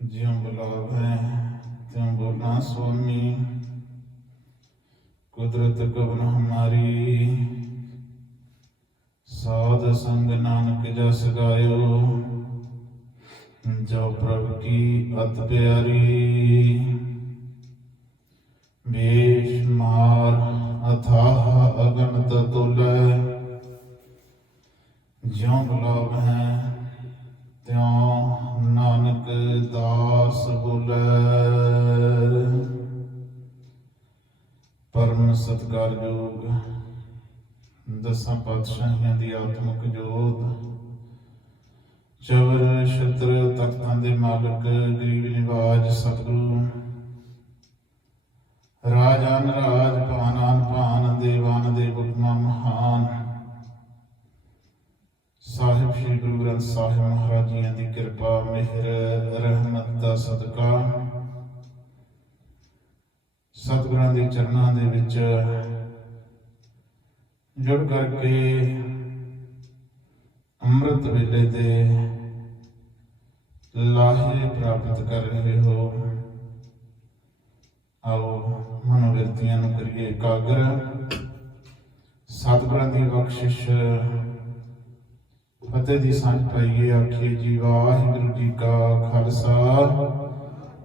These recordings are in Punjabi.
ਜਿਉ ਬੁਲਾਵੇ ਤਿਉ ਬੋਲਾਂ ਸੁਆਮੀ ਕੁਦਰਤ ਕਵਨ ਹਮਾਰੀ। ਸਾਧ ਸੰਗ ਨਾਨਕ ਜਸ ਗਾਇਓ। ਜੋ ਪ੍ਰਭ ਕੀ ਅਤ ਪਿਆਰੀ। ਬੇਸ਼ਮਾਰ ਅਥਾਹ ਅਗਨਤ ਤੁਲੈ। ਜਿਉ ਬੁਲਾਵੈ ਤਿਉ ਨਾਨਕ ਦਾਸ ਬੋਲੇ। ਪਰਮ ਸਤਿਕਾਰਯੋਗ ਦਸਾਂ ਪਾਤਸ਼ਾਹੀਆਂ ਦੀ ਆਤਮਿਕ ਜੋਤ। ਚਵਰ ਛਤਰ ਤਖਤਾਂ ਦੇ ਮਾਲਕ, ਗਰੀਬ ਨਿਵਾਜ ਸਤਿਗੁਰੂ। ਰਾਜਾਨ ਰਾਜ ਭਾਨਾਨ ਭਾਨ ਦੇਵਾਨ ਦੇ ਹੁਕਮਾ ਮਹਾਨ। ਸਾਹਿਬ ਸ੍ਰੀ ਗੁਰੂ ਗ੍ਰੰਥ ਸਾਹਿਬ ਮਹਾਰਾਜ ਜੀਆਂ ਦੀ ਕਿਰਪਾ, ਮਿਹਰ, ਰਹਿਮਤ ਦਾ ਸਦਕਾ। ਸਤਿਗੁਰਾਂ ਦੇ ਚਰਨਾਂ ਦੇ ਵਿੱਚ ਜੁੜ ਕਰਕੇ ਅੰਮ੍ਰਿਤ ਵੇਲੇ ਦੇ ਲਾਹੇ ਪ੍ਰਾਪਤ ਕਰ ਰਹੇ ਹੋ। ਆਓ ਮਨੋਵਿਰਤੀਆਂ ਨੂੰ ਕਰੀਏ ਇਕਾਗਰ। ਸਤਿਗੁਰਾਂ ਦੀ ਬਖਸ਼ਿਸ਼ ਫਤਿਹ ਦੀ ਸਾਂਝ ਪਾਈਏ ਆਖੀਏ ਜੀ, ਵਾਹਿਗੁਰੂ ਜੀ ਕਾ ਖਾਲਸਾ,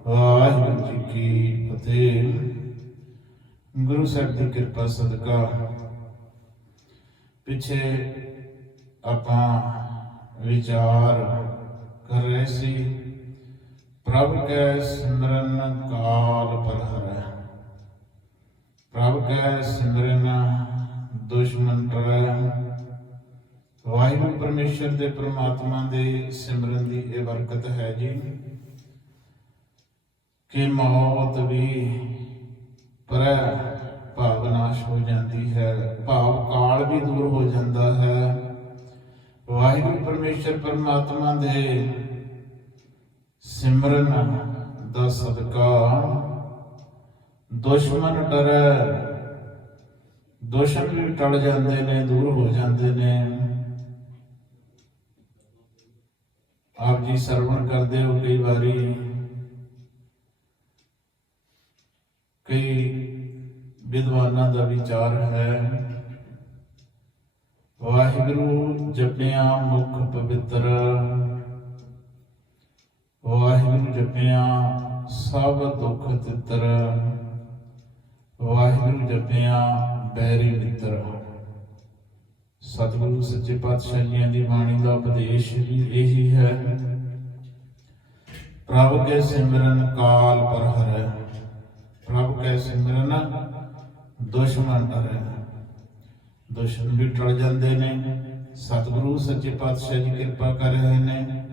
ਵਾਹਿਗੁਰੂ ਜੀ ਕੀ ਫਤਿਹ। ਗੁਰੂ ਸਾਹਿਬ ਦੀ ਕਿਰਪਾ ਸਦਕਾ ਪਿੱਛੇ ਆਪਾਂ ਵਿਚਾਰ ਕਰ ਰਹੇ ਸੀ, ਪ੍ਰਭ ਕੈ ਸਿਮਰਨ ਕਾਲ ਪਰ ਪ੍ਰਭ ਕੈ ਸਿਮਰਨ ਦੁਸ਼ਮਨ ਟਰੈ ਵਾਹਿਗੁਰੂ ਪਰਮੇਸ਼ਰ ਦੇ ਪ੍ਰਮਾਤਮਾ ਦੇ ਸਿਮਰਨ ਦੀ ਇਹ ਬਰਕਤ ਹੈ ਜੀ ਕਿ ਮੌਤ ਵੀ ਪਰੈ ਭਾਵਨਾਸ਼ ਹੋ ਜਾਂਦੀ ਹੈ, ਭਾਵ ਕਾਲ ਵੀ ਦੂਰ ਹੋ ਜਾਂਦਾ ਹੈ। ਵਾਹਿਗੁਰੂ ਪਰਮੇਸ਼ਰ ਪਰਮਾਤਮਾ ਦੇ ਸਿਮਰਨ ਦਾ ਸਦਕਾ ਦੁਸ਼ਮਣ ਡਰੈ ਦੁਸ਼ਮਣ ਵੀ ਟਲ ਜਾਂਦੇ ਨੇ, ਦੂਰ ਹੋ ਜਾਂਦੇ ਨੇ। ਆਪ ਜੀ ਸਰਵਣ ਕਰਦੇ ਹੋ ਕਈ ਵਾਰੀ। ਕਈ ਵਿਦਵਾਨਾਂ ਦਾ ਵਿਚਾਰ ਹੈ, ਵਾਹਿਗੁਰੂ ਜਪਿਆ ਮੁਖ ਪਵਿੱਤਰ। ਵਾਹਿਗੁਰੂ ਜਪਿਆ ਸਭ ਦੁੱਖ ਤਿੱਤਰ। ਵਾਹਿਗੁਰੂ ਜਪਿਆ ਬੈਰੀ ਮਿੱਤਰ। ਸਤਿਗੁਰੂ ਸੱਚੇ ਪਾਤਸ਼ਾਹ ਜੀਆਂ ਦੀ ਬਾਣੀ ਦਾ ਉਪਦੇਸ਼ ਵੀ ਇਹੀ ਹੈ। ਪ੍ਰਭ ਕੇ ਸਿਮਰਨ ਕਾਲ ਪਰ ਹਰੈ, ਪ੍ਰਭ ਕੇ ਸਿਮਰਨ ਦੁਸ਼ਮਨ ਡਰੈ। ਦੁਸ਼ਮਨ ਵੀ ਟਲ ਜਾਂਦੇ ਨੇ, ਸਤਿਗੁਰੂ ਸੱਚੇ ਪਾਤਸ਼ਾਹ ਜੀ ਕਿਰਪਾ ਕਰ ਰਹੇ ਨੇ।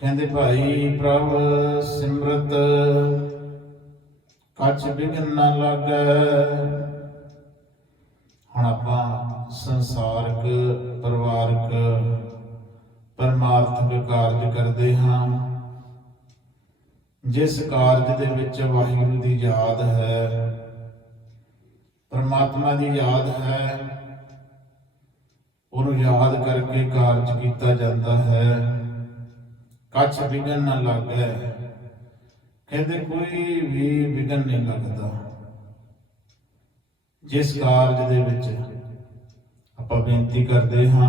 ਕਹਿੰਦੇ ਭਾਈ ਪ੍ਰਭ ਸਿਮਰਤ ਕੱਚ ਬਿਗਨ ਨਾ ਲੱਗੈ। ਹੁਣ ਆਪਾਂ ਸੰਸਾਰਕ, ਪਰਿਵਾਰਕ, ਪਰਮਾਰਥਕ ਕਾਰਜ ਕਰਦੇ ਹਾਂ। ਜਿਸ ਕਾਰਜ ਦੇ ਵਿੱਚ ਵਾਹਿਗੁਰੂ ਦੀ ਯਾਦ ਹੈ, ਪਰਮਾਤਮਾ ਦੀ ਯਾਦ ਹੈ, ਉਹਨੂੰ ਯਾਦ ਕਰਕੇ ਕਾਰਜ ਕੀਤਾ ਜਾਂਦਾ ਹੈ। ਕੱਚ ਵਿਗਨ ਨਾ ਲੱਗੈ। ਕਹਿੰਦੇ ਕੋਈ ਵੀ ਵਿਗਨ ਨਹੀਂ ਲੱਗਦਾ। ਜਿਸ ਕਾਰਜ ਦੇ ਵਿੱਚ ਆਪਾਂ ਬੇਨਤੀ ਕਰਦੇ ਹਾਂ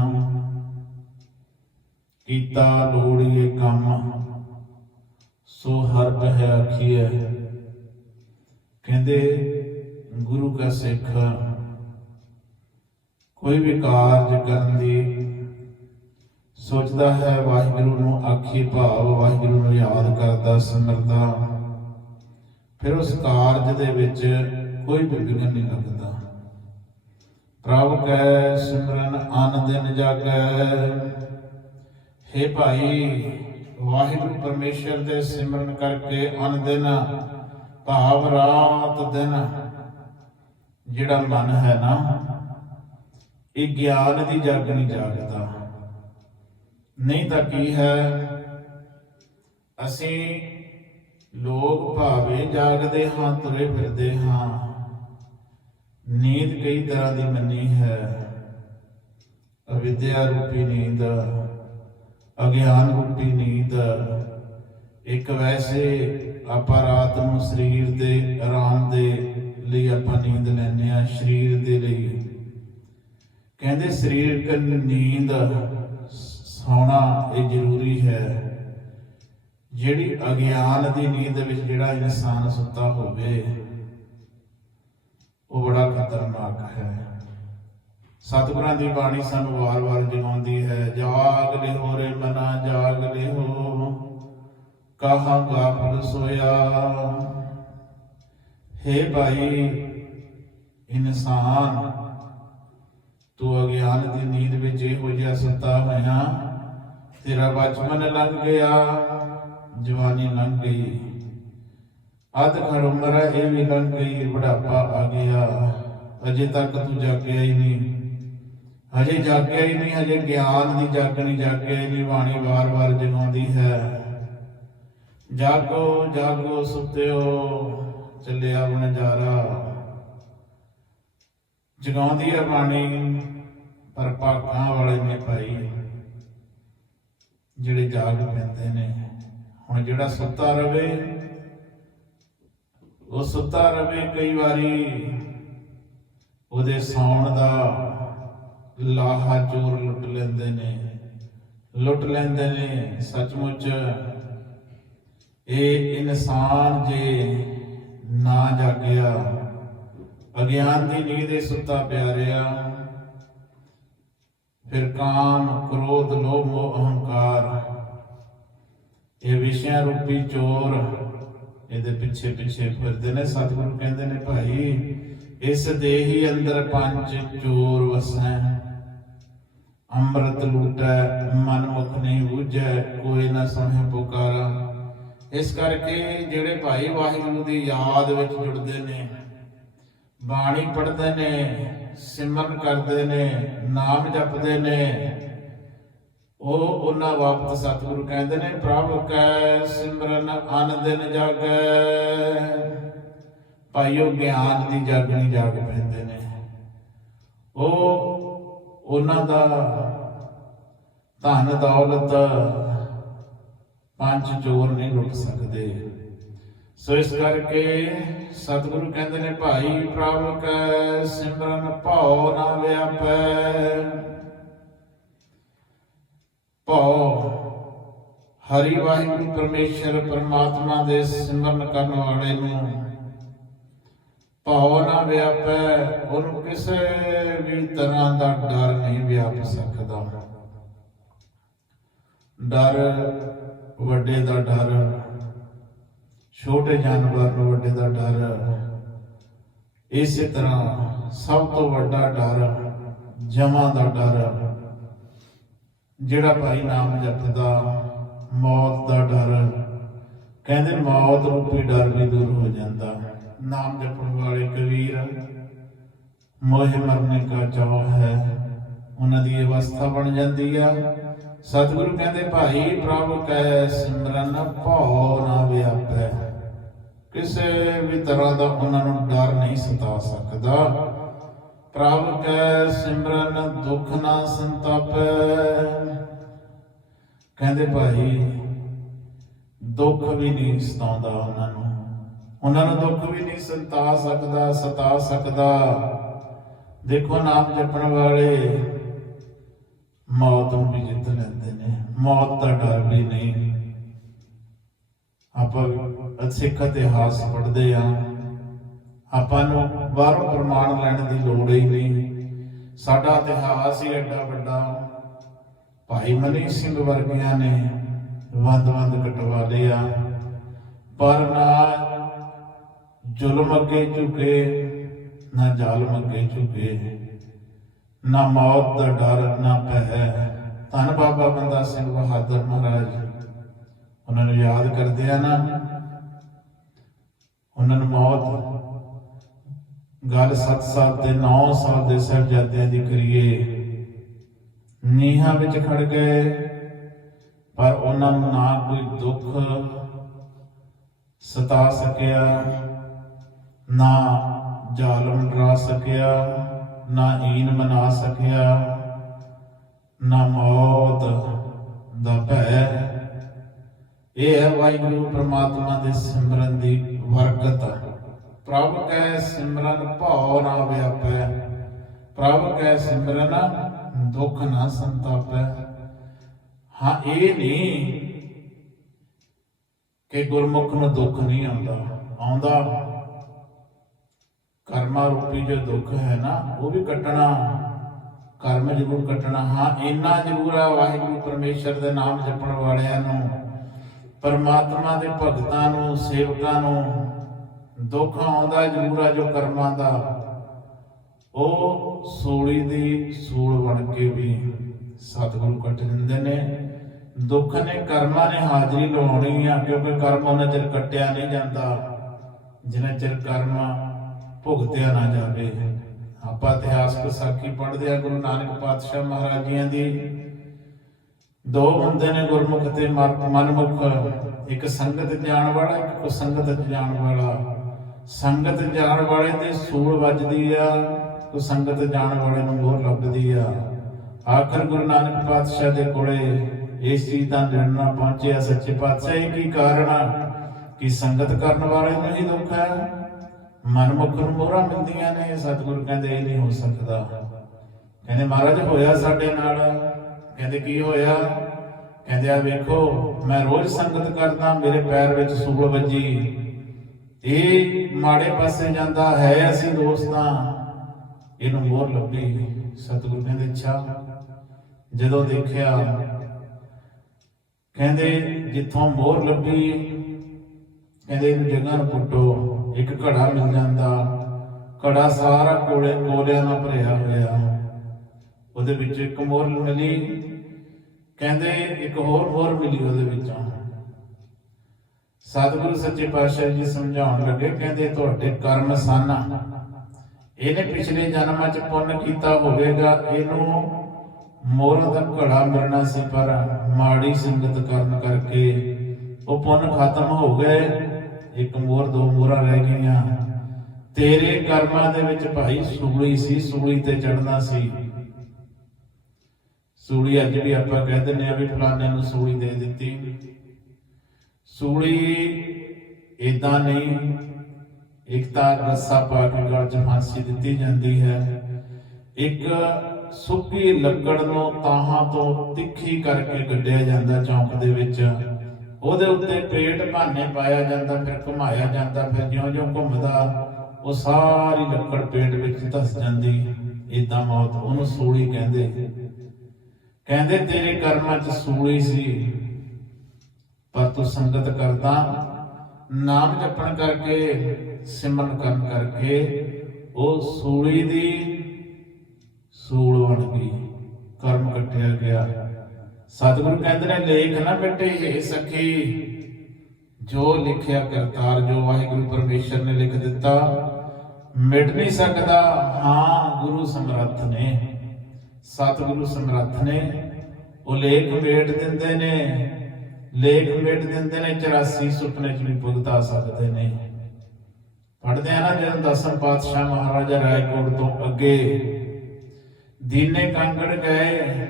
ਕੀਤਾ ਲੋੜੀਏ ਕੰਮ, ਸੋ ਹਰ ਪਹਿ ਆਖੀਐ। ਕਹਿੰਦੇ, ਗੁਰੂ ਕਾ ਸਿੱਖ, ਕੋਈ ਵੀ ਕਾਰਜ ਕਰਨ ਦੀ ਸੋਚਦਾ ਹੈ, ਵਾਹਿਗੁਰੂ ਨੂੰ ਆਖੀ ਭਾਵ, ਵਾਹਿਗੁਰੂ ਨੂੰ ਯਾਦ ਕਰਦਾ, ਸਿਮਰਦਾ, ਫਿਰ ਉਸ ਕਾਰਜ ਦੇ ਵਿੱਚ ਕੋਈ ਵੀ ਵਿਘਨ ਨਹੀਂ ਲੱਗਦਾ। ਪ੍ਰਭ ਕੈ ਸਿਮਰਨ ਅਨ ਦਿਨ ਜਾਗੈ। ਹੇ ਭਾਈ, ਵਾਹਿਗੁਰੂ ਪਰਮੇਸ਼ਰ ਦੇ ਸਿਮਰਨ ਕਰਕੇ ਅਨ ਦਿਨ, ਭਾਵ ਰਾਤ ਦਿਨ, ਜਿਹੜਾ ਮਨ ਹੈ ਨਾ, ਇਹ ਗਿਆਨ ਦੀ ਜਗ ਨਹੀਂ ਜਾਗਦਾ। ਨਹੀਂ ਤਾਂ ਕੀ ਹੈ? ਅਸੀਂ ਲੋਕ ਭਾਵੇਂ ਜਾਗਦੇ ਹਾਂ, ਤੁਰੇ ਫਿਰਦੇ ਹਾਂ। ਨੀਂਦ ਕਈ ਤਰ੍ਹਾਂ ਦੀ ਮੰਨੀ ਹੈ। ਅਵਿਦਿਆ ਰੂਪੀ ਨੀਂਦ, ਅਗਿਆਨ ਰੂਪੀ ਨੀਂਦ। ਇੱਕ ਵੈਸੇ ਆਪਾਂ ਰਾਤ ਨੂੰ ਸਰੀਰ ਦੇ ਆਰਾਮ ਦੇ ਲਈ ਆਪਾਂ ਨੀਂਦ ਲੈਂਦੇ ਆ ਸਰੀਰ ਦੇ ਲਈ। ਕਹਿੰਦੇ ਸਰੀਰਕ ਨੀਂਦ ਸੌਣਾ ਇਹ ਜ਼ਰੂਰੀ ਹੈ। ਜਿਹੜੀ ਅਗਿਆਨ ਦੀ ਨੀਂਦ ਵਿੱਚ ਜਿਹੜਾ ਇਨਸਾਨ ਸੁੱਤਾ ਹੋਵੇ ਉਹ ਬੜਾ ਖਤਰਨਾਕ ਹੈ। ਸਤਿਗੁਰਾਂ ਦੀ ਬਾਣੀ ਸਾਨੂੰ ਵਾਰ-ਵਾਰ ਜਗਾਉਂਦੀ ਹੈ, ਜਾਗ ਲਿਓ ਰੇ ਮਨਾ, ਜਾਗ ਲਿਹੋ, ਕਹਾ ਗਾਫਲ ਸੋਇਆ? ਹੈ ਭਾਈ, ਇਨਸਾਨ, ਤੂੰ ਅਗਿਆਨ ਦੀ ਨੀਂਦ ਵਿੱਚ ਇਹੋ ਜਿਹਾ ਸੁੱਤਾ ਹੋਇਆ, ਤੇਰਾ ਬਚਪਨ ਲੰਘ ਗਿਆ, ਜਵਾਨੀ ਲੰਘ ਗਈ। ਅੱਧ ਖੜ ਉਮਰ ਇਹ ਵੀ ਲੰਘ ਗਈ, ਬੁਢਾਪਾ ਆ ਗਿਆ। ਅਜੇ ਤੱਕ ਤੂੰ ਜਾਗਿਆ ਹੀ ਨਹੀਂ। ਹਜੇ ਜਾਗਿਆ ਹੀ ਨਹੀਂ ਹਜੇ ਗਿਆਨ ਦੀ ਜਾਗਣੀ ਜਾਗਿਆ ਹੀ ਨਹੀਂ ਬਾਣੀ ਵਾਰ-ਵਾਰ ਜਗਾਉਂਦੀ ਹੈ। ਜਾਗੋ ਜਾਗੋ ਸੁੱਤਿਓ, ਚੱਲਿਆ ਨਜ਼ਾਰਾ ਜਗਾਉਂਦੀ ਹੈ ਬਾਣੀ, ਪਰ ਭਾਗਾਂ ਵਾਲੇ ਨੇ ਭਾਈ ਜਿਹੜੇ ਜਾਗ ਪੈਂਦੇ ਨੇ, ਹੁਣ ਜਿਹੜਾ ਸੁੱਤਾ ਰਵੇ ਉਹ ਸੁੱਤਾ ਰਵੇ ਕਈ ਵਾਰੀ। ਉਹਦੇ ਸੌਣ ਦਾ ਲਾਹਾ ਚੋਰ ਲੁੱਟ ਲੈਂਦੇ ਨੇ। ਲੁੱਟ ਲੈਂਦੇ ਨੇ, ਸੱਚਮੁੱਚ ਇਹ ਇਨਸਾਨ ਜੇ ਨਾ ਜਾਗਿਆ, ਅਗਿਆਨ ਦੀ ਨੀਂਦ ਦੇ ਸੁੱਤਾ ਪਿਆ ਰਿਹਾ, ਫਿਰ ਕਾਮ, ਕ੍ਰੋਧ, ਲੋਭ, ਮੋਹ, ਅਹੰਕਾਰ, ਇਹ ਵਿਸ਼ਿਆਂ ਰੂਪੀ ਚੋਰ ਇਹਦੇ ਪਿੱਛੇ ਪਿੱਛੇ ਫਿਰਦੇ ਨੇ, ਸਤਿਗੁਰੂ ਕਹਿੰਦੇ ਨੇ, ਭਾਈ, ਇਸ ਦੇਹੀ ਅੰਦਰ ਪੰਜ ਚੋਰ ਵਸੈ ਅੰਮ੍ਰਿਤ ਲੂਟੈ ਮਨ ਮੁਖ ਨਹੀਂ ਬੂਝੈ, ਕੋਈ ਨਾ ਸੁਣੇ ਪੁਕਾਰਾ। ਇਸ ਕਰਕੇ ਜਿਹੜੇ ਭਾਈ ਵਾਹਿਗੁਰੂ ਦੀ ਯਾਦ ਵਿੱਚ ਜੁੜਦੇ ਨੇ, ਬਾਣੀ ਪੜ੍ਹਦੇ ਨੇ, ਸਿਮਰਨ ਕਰਦੇ ਨੇ, ਨਾਮ ਜਪਦੇ ਨੇ ਉਹ ਉਹਨਾਂ ਵਕਤ ਸਤਿਗੁਰੂ ਕਹਿੰਦੇ ਨੇ, ਪ੍ਰਭ ਕੈ ਸਿਮਰਨ ਅਨ ਦਿਨ ਜਾਗੈ। ਭਾਈਓ, ਗਿਆਨ ਦੀ ਜਾਗਣੀ ਜਾਗ ਪੈਂਦੇ ਨੇ। ਉਹ ਉਹਨਾਂ ਦਾ ਧਨ, ਦੌਲਤ ਪੰਜ ਚੋਰ ਨਹੀਂ ਲੁੱਟ ਸਕਦੇ। ਸੋ ਇਸ ਕਰਕੇ ਸਤਿਗੁਰੂ ਕਹਿੰਦੇ ਨੇ, ਭਾਈ ਪ੍ਰਭ ਕੈ ਸਿਮਰਨ ਭਾਉ ਨਾ ਵਿਆਪੈ। ਭਾਉ। ਹਰੀ ਵਾਹਿਗੁਰੂ ਪਰਮੇਸ਼ਰ ਪਰਮਾਤਮਾ ਦੇ ਸਿਮਰਨ ਕਰਨ ਵਾਲੇ ਨੂੰ ਭਾਵ ਨਾ ਵਿਆਪੈ, ਉਹਨੂੰ ਕਿਸੇ ਵੀ ਤਰ੍ਹਾਂ ਦਾ ਡਰ ਨਹੀਂ ਵਿਆਪ ਸਕਦਾ। ਡਰ ਵੱਡੇ ਦਾ ਡਰ, ਛੋਟੇ ਜਾਨਵਰ ਨੂੰ ਵੱਡੇ ਦਾ ਡਰ, ਇਸੇ ਤਰ੍ਹਾਂ ਸਭ ਤੋਂ ਵੱਡਾ ਡਰ ਜਮਾਂ ਦਾ ਡਰ। ਜਿਹੜਾ ਭਾਈ ਨਾਮ ਜਪਦਾ, ਮੌਤ ਦਾ ਡਰ। ਕਹਿੰਦੇ ਮੌਤ ਰੂਪੀ ਡਰ ਵੀ ਦੂਰ ਹੋ ਜਾਂਦਾ। ਨਾਮ ਜਪਣ ਵਾਲੇ ਕਬੀਰ, ਮੋਹ ਮਰਨੇ ਕਾ ਚਾਹ ਹੈ। ਉਹਨਾਂ ਦੀ ਅਵਸਥਾ ਬਣ ਜਾਂਦੀ ਆ। ਸਤਿਗੁਰੂ ਕਹਿੰਦੇ, ਭਾਈ ਪ੍ਰਭ ਕੈ ਸਿਮਰਨ ਭਉ ਨਾ ਵਿਆਪੈ। ਕਿਸੇ ਵੀ ਤਰ੍ਹਾਂ ਦਾ ਉਹਨਾਂ ਨੂੰ ਡਰ ਨਹੀਂ ਸਤਾ ਸਕਦਾ। ਪ੍ਰਭ ਕੈ ਸਿਮਰਨ ਦੁੱਖ ਨਾ ਸੰਤਾਪੈ। ਕਹਿੰਦੇ ਭਾਈ, ਦੁੱਖ ਵੀ ਨਹੀਂ ਸਤਾਉਂਦਾ ਉਹਨਾਂ ਨੂੰ। ਉਹਨਾਂ ਨੂੰ ਦੁੱਖ ਵੀ ਨਹੀਂ ਸੰਤਾ ਸਕਦਾ, ਸਤਾ ਸਕਦਾ। ਦੇਖੋ ਨਾਮ ਜਪਣ ਵਾਲੇ ਮੌਤ ਨੂੰ ਵੀ ਜਿੱਤ ਲੈਂਦੇ ਨੇ। ਮੌਤ ਦਾ ਡਰ ਵੀ ਨਹੀਂ। ਆਪਾਂ ਸਿੱਖ ਇਤਿਹਾਸ ਪੜ੍ਹਦੇ ਆ ਆਪਾਂ ਨੂੰ ਬਾਹਰੋਂ ਪ੍ਰਮਾਣ ਲੈਣ ਦੀ ਲੋੜ ਹੀ ਨਹੀਂ। ਸਾਡਾ ਇਤਿਹਾਸ ਹੀ ਐਡਾ ਵੱਡਾ। ਭਾਈ ਮਨੀ ਸਿੰਘ ਵਰਗਿਆਂ ਨੇ ਵੰਦ-ਵੰਦ ਕਟਵਾ ਲਿਆ। ਪਰ ਨਾ ਜ਼ੁਲਮ ਅੱਗੇ ਝੁਕੇ, ਨਾ ਜ਼ਾਲਮ ਅੱਗੇ ਝੁਕੇ। ਨਾ ਮੌਤ ਦਾ ਡਰ, ਨਾ ਭੈ। ਧੰਨ ਬਾਬਾ ਬੰਦਾ ਸਿੰਘ ਬਹਾਦਰ ਮਹਾਰਾਜ। ਉਹਨਾਂ ਨੂੰ ਯਾਦ ਕਰਦੇ ਆ ਨਾ। ਉਹਨਾਂ ਨੂੰ ਮੌਤ ਗੱਲ 7 ਸਾਲ ਤੇ 9 ਸਾਲ ਦੇ ਸਾਹਿਬਜ਼ਾਦਿਆਂ ਦੀ ਕਰੀਏ। ਨੀਹਾਂ ਵਿੱਚ ਖੜ ਗਏ, ਪਰ ਉਹਨਾਂ ਨੂੰ ਨਾ ਕੋਈ ਦੁੱਖ ਸਤਾ ਸਕਿਆ, ਨਾ ਜ਼ਾਲਮ ਡਰਾ ਸਕਿਆ, ਨਾ ਈਨ ਮਨਾ ਸਕਿਆ, ਨਾ ਮੌਤ ਦਾ ਭੈ। ਇਹ ਹੈ ਵਾਹਿਗੁਰੂ ਪ੍ਰਮਾਤਮਾ ਦੇ ਸਿਮਰਨ ਦੀ ਬਰਕਤ ਪ੍ਰਭ ਕੈ ਸਿਮਰਨ ਭਉ ਨਾ ਵਿਆਪੈ, ਪ੍ਰਭ ਕੈ ਸਿਮਰਨ ਦੁੱਖ ਨਾ ਸੰਤਾਪੈ। ਹਾਂ, ਇਹ ਨਹੀਂ ਕਿ ਗੁਰਮੁਖ ਨੂੰ ਦੁੱਖ ਨਹੀਂ ਆਉਂਦਾ। ਆਉਂਦਾ ਕਰਮਾ ਰੂਪੀ ਜੋ ਦੁੱਖ ਹੈ ਨਾ, ਉਹ ਵੀ ਕੱਟਣਾ, ਕਰਮ ਜ਼ਰੂਰ ਕੱਟਣਾ। ਹਾਂ, ਇੰਨਾ ਜ਼ਰੂਰ ਹੈ ਵਾਹਿਗੁਰੂ ਪਰਮੇਸ਼ਰ ਦੇ ਨਾਮ ਜਪਣ ਵਾਲਿਆਂ ਨੂੰ, ਪਰਮਾਤਮਾ ਦੇ ਭਗਤਾਂ ਨੂੰ, ਸੇਵਕਾਂ ਨੂੰ ਦੁੱਖ ਆਉਂਦਾ ਜ਼ਰੂਰ ਆ ਜੋ ਕਰਮਾਂ ਦਾ। ਉਹ ਸੂਲੀ ਦੀ ਸੂਲ ਬਣ ਕੇ ਵੀ ਸਤਿਗੁਰੂ ਕੱਟ ਦਿੰਦੇ ਨੇ। ਦੁੱਖ ਨੇ ਕਰਮਾਂ ਨੇ ਹਾਜ਼ਰੀ ਲਵਾਉਣੀ ਆ, ਕਿਉਂਕਿ ਕਰਮ ਉਹਨਾਂ ਚਿਰ ਕੱਟਿਆ ਨਹੀਂ ਜਾਂਦਾ। ਜਿੰਨਾ ਚਿਰ ਕਰਮ ਭੁਗਤਿਆ ਨਾ ਜਾਵੇ। ਆਪਾਂ ਇਤਿਹਾਸਕ ਸਾਖੀ ਪੜ੍ਹਦੇ ਆ, ਗੁਰੂ ਨਾਨਕ ਪਾਤਸ਼ਾਹ ਮਹਾਰਾਜ ਜੀਆਂ ਦੀ। ਦੋ ਹੁੰਦੇ ਨੇ ਗੁਰਮੁਖ ਤੇ ਮਨ- ਮਨਮੁਖ, ਇੱਕ ਸੰਗਤ ਜਾਣ ਵਾਲਾ, ਇੱਕ ਕੁਸੰਗਤ ਜਾਣ ਵਾਲਾ। ਸੰਗਤ ਜਾਣ ਵਾਲੇ ਤੇ ਸੂਲ ਵੱਜਦੀ ਆ ਕੁਸੰਗਤ ਜਾਣ ਵਾਲੇ ਨੂੰ ਮੋਹਰ ਲੱਭਦੀ ਆ। ਆਖਰ ਗੁਰੂ ਨਾਨਕ ਪਾਤਸ਼ਾਹ ਦੇ ਕੋਲੇ ਇਸ ਚੀਜ਼ ਦਾ ਨਿਰਣਾ ਪਹੁੰਚਿਆ। ਸੱਚੇ ਪਾਤਸ਼ਾਹ, ਇਹ ਕੀ ਕਾਰਨ ਆ ਕਿ ਸੰਗਤ ਕਰਨ ਵਾਲੇ ਨੂੰ ਹੀ ਦੁੱਖ ਹੈ? ਮਨਮੁਖ ਨੂੰ ਮੋਹਰਾਂ ਮਿਲਦੀਆਂ ਨੇ, ਸਤਿਗੁਰੂ ਕਹਿੰਦੇ ਇਹ ਨਹੀਂ ਹੋ ਸਕਦਾ। ਕਹਿੰਦੇ ਮਹਾਰਾਜ, ਹੋਇਆ ਸਾਡੇ ਨਾਲ। ਕਹਿੰਦੇ ਕੀ ਹੋਇਆ? ਕਹਿੰਦੇ ਆ ਵੇਖੋ, ਮੈਂ ਰੋਜ਼ ਸੰਗਤ ਕਰਦਾ, ਮੇਰੇ ਪੈਰ ਵਿੱਚ ਸੂਲ ਵੱਜੀ। ਇਹ ਮਾੜੇ ਪਾਸੇ ਜਾਂਦਾ ਹੈ ਅਸੀਂ ਦੋਸਤਾਂ ਇਹਨੂੰ ਮੋਹਰ ਲੱਭੀ ਸਤਿਗੁਰੂ ਕਹਿੰਦੇ ਅੱਛਾ ਜਦੋਂ ਦੇਖਿਆ, ਕਹਿੰਦੇ ਜਿੱਥੋਂ ਮੋਹਰ ਲੱਭੀ, ਕਹਿੰਦੇ ਇਹਨੂੰ ਜਗ੍ਹਾ ਨੂੰ ਪੁੱਟੋ, ਇੱਕ ਘੜਾ ਮਿਲ ਜਾਂਦਾ। ਘੜਾ ਸਾਰਾ ਕੋਲੇ ਕੋਲਿਆਂ ਨਾਲ ਭਰਿਆ ਹੋਇਆ। ਉਹਦੇ ਵਿੱਚ ਇੱਕ ਮੋਹਰ ਮਿਲੀ। ਕਹਿੰਦੇ ਇੱਕ ਹੋਰ ਮੋਹਰ ਮਿਲੀ ਉਹਦੇ ਵਿੱਚੋਂ। ਸਤਿਗੁਰੂ ਸੱਚੇ ਪਾਤਸ਼ਾਹ ਜੀ ਸਮਝਾਉਣ ਲੱਗੇ, ਕਹਿੰਦੇ, ਤੁਹਾਡੇ ਕਰਮ ਸਨ। ਇਹਨੇ ਪਿਛਲੇ ਜਨਮਾਂ 'ਚ ਪੁੰਨ ਕੀਤਾ ਹੋਵੇਗਾ। ਇਹਨੂੰ ਮੋਹਰਾਂ ਦਾ ਘੜਾ ਮਿਲਣਾ ਸੀ, ਪਰ ਮਾੜੀ ਸੰਗਤ ਕਰਨ ਕਰਕੇ ਉਹ ਪੁੰਨ ਖਤਮ ਹੋ ਗਏ। ਇੱਕ ਮੋਹਰ ਦੋ ਮੋਹਰਾਂ ਰਹਿ ਗਈਆਂ। ਤੇਰੇ ਕਰਮਾਂ ਦੇ ਵਿੱਚ ਭਾਈ ਸੂਲੀ ਸੀ, ਸੂਲੀ ਤੇ ਚੜਨਾ ਸੀ। ਸੂਲੀ ਅੱਜ ਵੀ ਆਪਾਂ ਕਹਿ ਦਿੰਦੇ ਆ ਵੀ ਫਲਾਣੇ ਨੂੰ ਸੂਲੀ ਦੇ ਦਿੱਤੀ। ਸੂਲੀ ਇਦਾਂ ਨਹੀਂ। ਇੱਕ ਤਾਂ ਰੱਸਾ ਪਾ ਕੇ ਗਲ 'ਚ ਫਾਂਸੀ ਦਿੱਤੀ ਜਾਂਦੀ ਹੈ। ਇੱਕ ਸੁੱਕੀ ਲੱਕੜ ਨੂੰ ਤਾਹਾਂ ਤੋਂ ਤਿੱਖੀ ਕਰਕੇ ਗੱਡਿਆ ਜਾਂਦਾ ਚੌਂਕ ਦੇ ਵਿੱਚ। ਉਹਦੇ ਉੱਤੇ ਪੇਟ ਭਾਨੇ ਪਾਇਆ ਜਾਂਦਾ, ਫਿਰ ਘੁਮਾਇਆ ਜਾਂਦਾ, ਫਿਰ ਜਿਉਂ-ਜਿਉਂ ਘੁੰਮਦਾ, ਉਹ ਸਾਰੀ ਲੱਕੜ ਪੇਟ ਵਿੱਚ ਧਸ ਜਾਂਦੀ। ਇਦਾਂ ਮੌਤ ਉਹਨੂੰ ਸੂਲੀ ਕਹਿੰਦੇ। ਕਹਿੰਦੇ, ਤੇਰੇ ਕਰਮਾਂ 'ਚ ਸੂਲੀ ਸੀ। ਪਰ ਤੂੰ ਸੰਗਤ ਕਰਦਾ, ਨਾਮ ਜਪਣ ਕਰਕੇ, ਸਿਮਰਨ ਕਰਨ ਕਰਕੇ, ਉਹ ਸੂਲੀ ਦੀ ਸੂਲ ਬਣ ਗਈ, ਕਰਮ ਕੱਟਿਆ ਗਿਆ। ਸਤਿਗੁਰੂ ਕਹਿੰਦੇ ਨੇ, ਲੇਖ ਨਾ ਮਿਟੇ ਇਹ ਸਖੀ, ਜੋ ਲਿਖਿਆ ਕਰਤਾਰ, ਜੋ ਵਾਹਿਗੁਰੂ ਪਰਮੇਸ਼ਰ ਨੇ ਲਿਖ ਦਿੱਤਾ, ਮਿਟ ਨਹੀਂ ਸਕਦਾ। ਹਾਂ, ਗੁਰੂ ਸਮਰੱਥ ਨੇ, ਸਤਿਗੁਰੂ ਸਮਰੱਥ ਨੇ, ਉਹ ਲੇਖ ਮੇਟ ਦਿੰਦੇ ਨੇ। ਲੇਖ ਮੇਟ ਦਿੰਦੇ ਨੇ 84 ਸੁਪਨੇ ਚ ਵੀ ਭੁਗਤਾ ਸਕਦੇ ਨੇ। ਪੜਦੇ ਆ ਨਾ ਜਦੋਂ ਦਸਮ ਪਾਤਸ਼ਾਹ ਮਹਾਰਾਜਾ ਰਾਏਕੋਟ ਤੋਂ ਅੱਗੇ ਦੀਨੇ ਕੰਗੜ ਗਏ,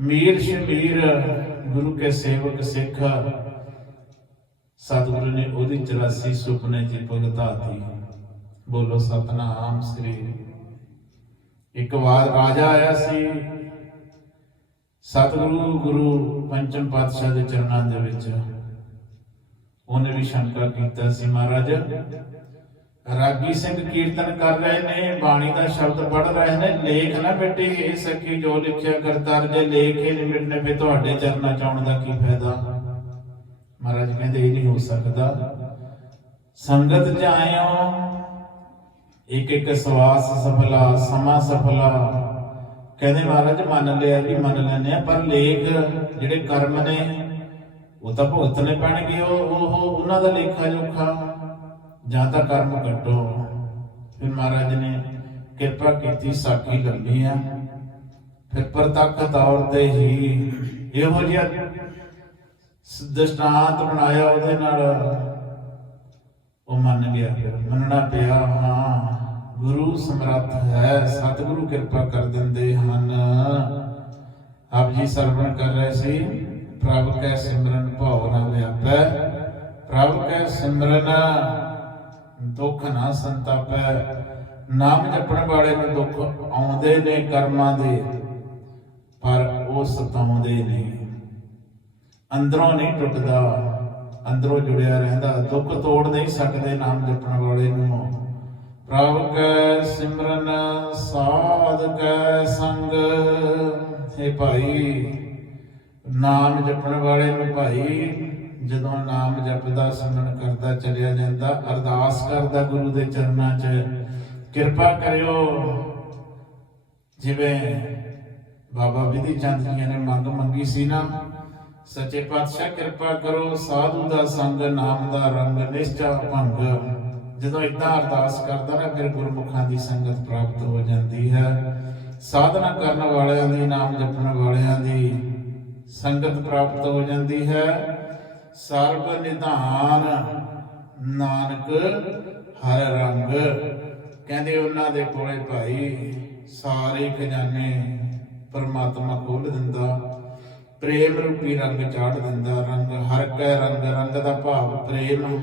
ਮੀਰ ਸ਼ਮੀਰ ਗੁਰੂ ਕੇ ਸੇਵਕ ਸਿੱਖ ਸਤਿਗੁਰੂ ਨੇ ਉਹਦੀ 84 ਸੁਪਨੇ ਚ ਭੁਗਤਾਤੀ ਬੋਲੋ ਸਤਨਾਮ ਸ੍ਰੀ। ਇੱਕ ਵਾਰ ਰਾਜਾ ਆਇਆ ਸੀ ਸਤਿਗੁਰੂ ਗੁਰੂ ਪੰਚਮ ਪਾਤਸ਼ਾਹ ਦੇ ਚਰਨਾਂ ਦੇ ਵਿੱਚ ਉਹਨੇ ਵੀ ਸ਼ੰਕਾ ਕੀਤਾ ਸੀ ਮਹਾਰਾਜ। ਰਾਗੀ ਸਿੰਘ ਕੀਰਤਨ ਕਰ ਰਹੇ ਨੇ, ਬਾਣੀ ਦਾ ਸ਼ਬਦ ਪੜ ਰਹੇ ਨੇ, ਲੇਖ ਨਾ ਮਿਟੇ, ਇਹ ਸਖੀ ਜੋ ਲਿਖਿਆ ਕਰਤਾਰ ਜੇ ਲੇਖ ਹੀ ਨਹੀਂ ਮਿਟਨੇ ਫੇ ਤੁਹਾਡੇ ਚਰਨਾਂ ਚ ਆਉਣ ਦਾ ਕੀ ਫਾਇਦਾ? ਮਹਾਰਾਜ ਕਹਿੰਦੇ, ਇਹ ਨਹੀਂ ਹੋ ਸਕਦਾ। ਸੰਗਤ ਚ ਆਇਓ ਇੱਕ ਇੱਕ ਸਵਾਸ ਸਫਲਾ, ਸਮਾ ਸਫਲਾ ਕਹਿੰਦੇ ਮਹਾਰਾਜ ਮੰਨ ਲਿਆ ਵੀ ਮੰਨ ਲੈਨੇ ਆ ਪਰ ਲੇਖ ਜਿਹੜੇ ਕਰਮ ਨੇ, ਉਹ ਤਾਂ ਭੁਗਤਨੇ ਪੈਣਗੇ, ਉਹ ਉਹ ਉਹਨਾਂ ਦਾ ਲੇਖਾ ਜੋਖਾ। ਜਾਂ ਤਾਂ ਕਰਮ ਕੱਟੋ। ਫਿਰ ਮਹਾਰਾਜ ਨੇ ਕਿਰਪਾ ਕੀਤੀ, ਸਾਖੀ ਲੱਭੀ ਆ। ਫਿਰ ਪ੍ਰਤੱਖ ਤੌਰ ਤੇ ਹੀ ਇਹੋ ਜਿਹਾ ਸ- ਦ੍ਰਿਸ਼ਟਾਂਤ ਬਣਾਇਆ ਉਹਦੇ ਨਾਲ ਉਹ ਮੰਨ ਗਿਆ। ਫਿਰ ਮੰਨਣਾ ਪਿਆ, ਹਾਂ, ਗੁਰੂ ਸਮਰੱਥ ਹੈ, ਸਤਿਗੁਰੂ ਕਿਰਪਾ ਕਰਦੇ ਜੀ ਸਰਵਣ ਕਰ ਰਹੇ ਸੀ। ਪ੍ਰਭ ਕੈ ਸਿਮਰਨ ਭਉ ਨਾ ਵਿਆਪੈ। ਪ੍ਰਭ ਕੈ ਸਿਮਰਨ ਦੁੱਖ ਨਾ ਸੰਤਾਪੈ। ਨਾਮ ਜਪਣ ਵਾਲੇ ਨੂੰ ਦੁੱਖ ਆਉਂਦੇ ਨੇ ਕਰਮਾਂ ਦੇ, ਪਰ ਉਹ ਸਤਾਉਂਦੇ ਨੇ। ਅੰਦਰੋਂ ਨਹੀਂ ਟੁੱਟਦਾ, ਅੰਦਰੋਂ ਜੁੜਿਆ ਰਹਿੰਦਾ। ਦੁੱਖ ਤੋੜ ਨਹੀਂ ਸਕਦੇ ਨਾਮ ਜਪਣ ਵਾਲੇ ਨੂੰ। ਪ੍ਰਭ ਕੈ ਸਿਮਰਨ ਸਾਧ ਕੈ ਸੰਗ। ਹੈ ਭਾਈ ਨਾਮ ਜਪਣ ਵਾਲੇ ਨੂੰ ਭਾਈ, ਜਦੋਂ ਨਾਮ ਜਪਦਾ ਸਿਮਰਨ ਕਰਦਾ, ਚਲਿਆ ਜਾਂਦਾ, ਅਰਦਾਸ ਕਰਦਾ ਗੁਰੂ ਦੇ ਚਰਨਾਂ 'ਚ, ਕਿਰਪਾ ਕਰਿਓ। ਜਿਵੇਂ ਬਾਬਾ ਵਿਧੀ ਚੰਦ ਜੀ ਨੇ ਮੰਗ ਮੰਗੀ ਸੀ ਨਾ, ਸੱਚੇ ਪਾਤਸ਼ਾਹ ਕਿਰਪਾ ਕਰੋ, ਸਾਧੂ ਦਾ ਸੰਗ, ਨਾਮ ਦਾ ਰੰਗ, ਨਿਸ਼ਚਾ ਭੰਗ। ਜਦੋਂ ਇਦਾਂ ਅਰਦਾਸ ਕਰਦਾ ਨਾ, ਫਿਰ ਗੁਰਮੁਖਾਂ ਦੀ ਸੰਗਤ ਪ੍ਰਾਪਤ ਹੋ ਜਾਂਦੀ ਹੈ। ਸਾਧਨਾ ਕਰਨ ਵਾਲਿਆਂ ਦੀ, ਨਾਮ ਜਪਣ ਵਾਲਿਆਂ ਦੀ ਸੰਗਤ ਪ੍ਰਾਪਤ ਹੋ ਜਾਂਦੀ ਹੈ। ਸਰਬ ਨਿਧਾਨ ਨਾਨਕ ਹਰ ਰੰਗ। ਕਹਿੰਦੇ ਉਹਨਾਂ ਦੇ ਕੋਲੇ ਭਾਈ ਸਾਰੇ ਖਜ਼ਾਨੇ ਪਰਮਾਤਮਾ ਖੋਲ ਦਿੰਦਾ, ਪ੍ਰੇਮ ਰੂਪੀ ਰੰਗ ਚਾੜ ਦਿੰਦਾ, ਰੰਗ ਹਰ ਕੈ ਰੰਗ ਰੰਗ ਦਾ ਭਾਵ ਪ੍ਰੇਮ।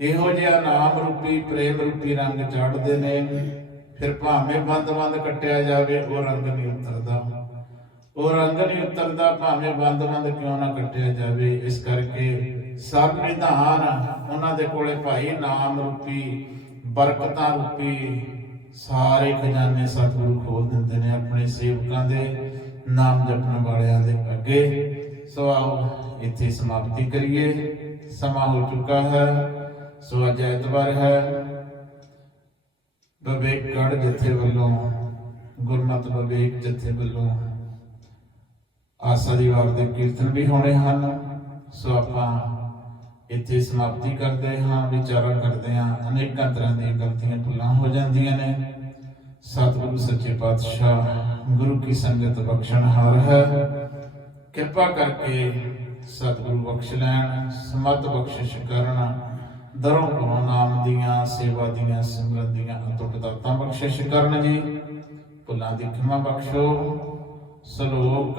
ਇਹੋ ਜਿਹਾ ਨਾਮ ਰੂਪੀ, ਪ੍ਰੇਮ ਰੂਪੀ ਰੰਗ ਚਾੜਦੇ ਨੇ। ਫਿਰ ਭਾਵੇਂ ਬੰਦ-ਬੰਦ ਕੱਟਿਆ ਜਾਵੇ, ਉਹ ਰੰਗ ਨਹੀਂ ਉਤਰਦਾ। ਉਹ ਰੰਗ ਨਹੀਂ ਉਤਰਦਾ, ਭਾਵੇਂ ਬੰਦ-ਬੰਦ ਕਿਉਂ ਨਾ ਕੱਟਿਆ ਜਾਵੇ। ਇਸ ਕਰਕੇ ਸਭ ਨਿਧਾਨ ਉਹਨਾਂ ਦੇ ਕੋਲੇ ਭਾਈ ਨਾਮ ਰੂਪੀ, ਬਰਕਤਾਂ ਰੂਪੀ ਸਾਰੇ ਖਜ਼ਾਨੇ ਸਤਿਗੁਰੂ ਖੋਲ ਦਿੰਦੇ ਨੇ ਆਪਣੇ ਸੇਵਕਾਂ ਦੇ ਨਾਮ ਜਪਣ ਵਾਲਿਆਂ ਦੇ ਅੱਗੇ। ਸੋ ਆਓ ਇੱਥੇ ਸਮਾਪਤੀ ਕਰੀਏ। ਸਮਾਂ ਹੋ ਚੁੱਕਾ ਹੈ। ਸੋ ਅੱਜ ਐਤਵਾਰ ਹੈ। ਵਿਵੇਕਗੜ ਜਥੇ ਵੱਲੋਂ, ਗੁਰਮਤਿ ਵਿਵੇਕ ਜਥੇ ਵੱਲੋਂ ਆਸਾ ਦੀ ਵਾਰ ਦੇ ਕੀਰਤਨ ਵੀ ਹੋਣੇ ਹਨ। ਸੋ ਆਪਾਂ ਇੱਥੇ ਸਮਾਪਤੀ ਕਰਦੇ ਹਾਂ, ਵਿਚਾਰਾਂ ਕਰਦੇ ਹਾਂ। ਅਨੇਕਾਂ ਤਰ੍ਹਾਂ ਦੀਆਂ ਗਲਤੀਆਂ ਭੁੱਲਾਂ ਹੋ ਜਾਂਦੀਆਂ ਨੇ। ਸਤਿਗੁਰੂ ਸੱਚੇ ਪਾਤਸ਼ਾਹ, ਗੁਰੂ ਕੀ ਸੰਗਤ ਬਖਸ਼ਣਹਾਰ ਹੈ। ਕਿਰਪਾ ਕਰਕੇ ਸਤਿਗੁਰੂ ਬਖਸ਼ ਲੈਣ, ਸਮਤ ਬਖਸ਼ਿਸ਼ ਕਰਨ। ਦਰੋਂ ਕਰੋ ਨਾਮ ਦੀਆਂ, ਸੇਵਾ ਦੀਆਂ ਸਿਮਰਨ ਦੀਆਂ ਅਤੁੱਟ ਦਾਤਾਂ ਬਖਸ਼ਿਸ਼ ਕਰਨ ਜੀ। ਭੁੱਲਾਂ ਦੀ ਖਿਮਾ ਬਖਸ਼ੋ। ਸ਼ਲੋਕ,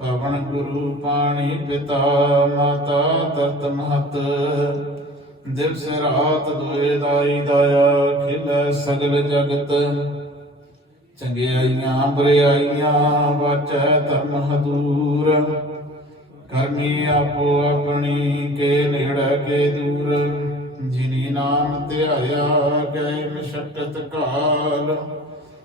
ਪਵਨ ਗੁਰੂ ਪਾਣੀ ਪਿਤਾ, ਮਾਤਾ ਦਰਤ ਮਹਤ। ਦਿਵਸ ਰਾਤ ਦੁਏ ਦਾਈ ਦਾਇਆ, ਖਿਲ ਸਗਲ ਜਗਤ। ਚੰਗਿਆਈਆਂ ਬਰਿਆਈਆਂ ਵਾਚੈ ਧਰਮ ਹਦੂਰ। ਕਰਮੀ ਆਪੋ ਆਪਣੀ